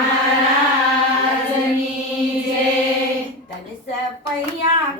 મહારાજની જય. ધન સપૈયા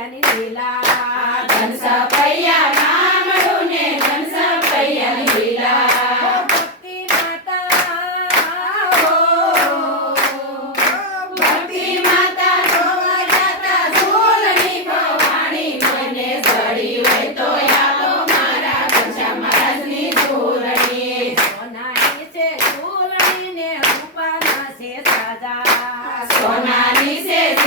ધનસપૈયાની લીલા ધનસપૈયા નામડું ને ધનસપૈયાની લીલા સોનાની છે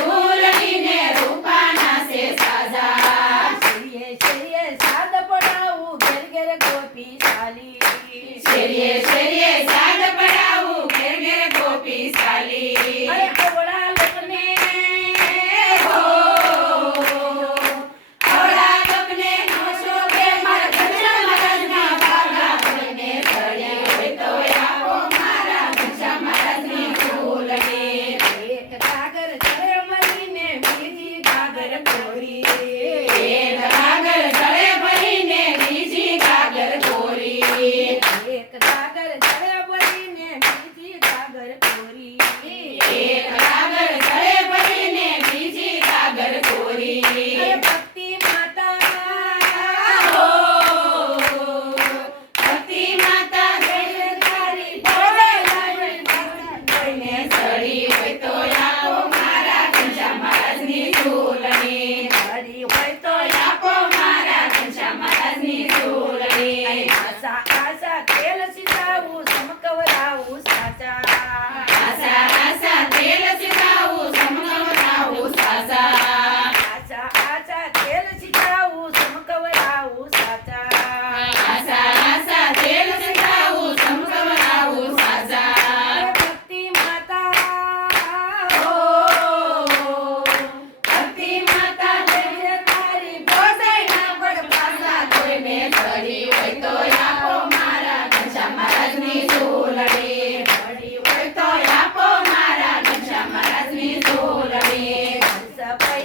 ગોપી સાલી શેરીએ શેરીએ સાંજ પડાવું ઘેર ઘેર ગોપી સાલી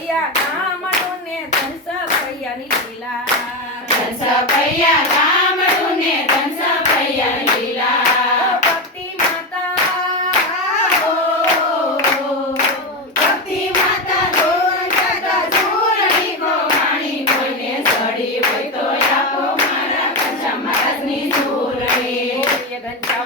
પૈયા ગામડું ને ધનસ પૈયા ની લીલા. ધનસ પૈયા ગામડું ને ધનસ પૈયા ની લીલા ભક્તિ માતા. ઓ ભક્તિ માતા ધોરણ જગા ધોરણી કો વાણી કોઈને સડી હોય તો આપો મારા કંચા મહારાજની ધોરણી ઘંચા